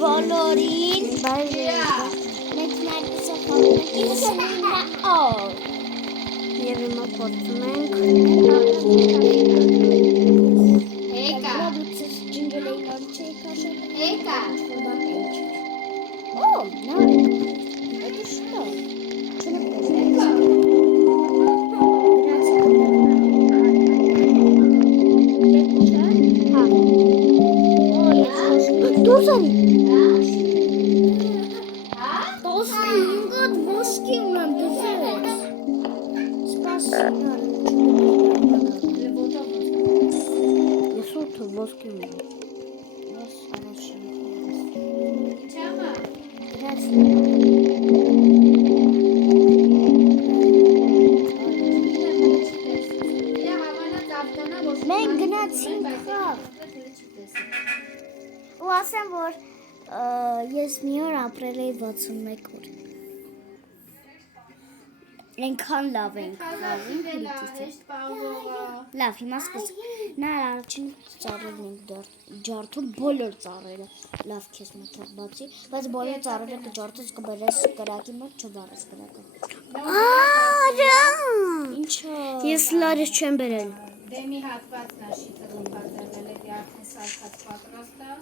բոլորին մենք նայեցի խաղում Եվ հիմա փորձում ենք Եկա ջինջերին նորից էի քաշել Եկա Օ, նայ Это что? Եկա Դուրսարի Հա 15 հատ ոսկի ունեմ դզեր Սպասի Ես ութ ոսկի ունեմ Ես առաջին Չամա Գրացի Իրա հավանած ավտոնա ոչ Մենք գնացինք խաղ ու ասեմ որ ես մի օր ապրել էի 61 օր Այնքան լավ ենք խաղում հեշտ պահողա Լավ հիմա սկսենք նա առաջին ծառերն ենք ջարդում բոլոր ծառերը լավ քեզ մոտ բացի բայց բոլոր ծառերը կջարդես կբերես կրակի մոտ չբարես կրակը Արա Ինչա Ես լարից չեմ բերել Դեմի հատվածն աշիտը պատերնել է արդեն սարքած պատրաստա